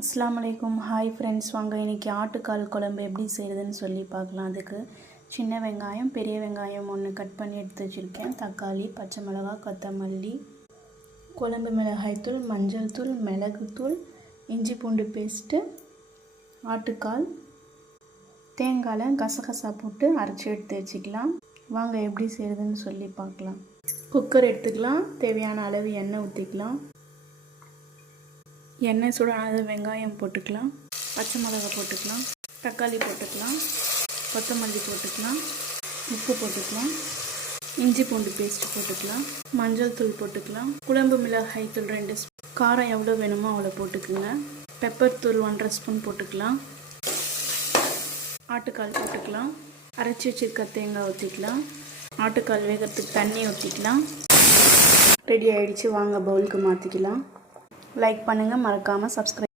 அஸ்ஸலாமு அலைக்கும். Hi friends, வாங்க இன்றைக்கி ஆட்டுக்கால் குழம்பு எப்படி செய்கிறதுன்னு சொல்லி பார்க்கலாம். அதுக்கு சின்ன வெங்காயம், பெரிய வெங்காயம் ஒன்று கட் பண்ணி எடுத்து வச்சுருக்கேன். தக்காளி, பச்சை மிளகாய், கொத்தமல்லி, குழம்பு மிளகாய்த்தூள், மஞ்சள் தூள், மிளகுத்தூள், இஞ்சி பூண்டு பேஸ்ட்டு, ஆட்டுக்கால், தேங்காயில் கசகசா போட்டு அரைச்சி எடுத்து வச்சுக்கலாம். வாங்க எப்படி செய்கிறதுன்னு சொல்லி பார்க்கலாம். குக்கர் எடுத்துக்கலாம். தேவையான அளவு எண்ணெய் ஊற்றிக்கலாம். எண்ணெய் சூடானது வெங்காயம் போட்டுக்கலாம், பச்சை மிளகாய் போட்டுக்கலாம், தக்காளி போட்டுக்கலாம், கொத்தமல்லி போட்டுக்கலாம், உப்பு போட்டுக்கலாம், இஞ்சி பூண்டு பேஸ்ட்டு போட்டுக்கலாம், மஞ்சள் தூள் போட்டுக்கலாம், குழம்பு மிளகாய் தூள் 2 ஸ்பூன், காரம் எவ்வளோ வேணுமோ அவ்வளோ போட்டுக்குங்க, பெப்பர் தூள் 1½ ஸ்பூன் போட்டுக்கலாம், ஆட்டுக்கால் போட்டுக்கலாம், அரைச்சி வச்சுருக்க தேங்காய் ஊற்றிக்கலாம், ஆட்டுக்கால் வேகிறதுக்கு தண்ணி ஊற்றிக்கலாம். ரெடி ஆகிடுச்சு. வாங்க பவுலுக்கு மாற்றிக்கலாம். லைக் பண்ணுங்கள், மறக்காமல் சப்ஸ்கிரைப்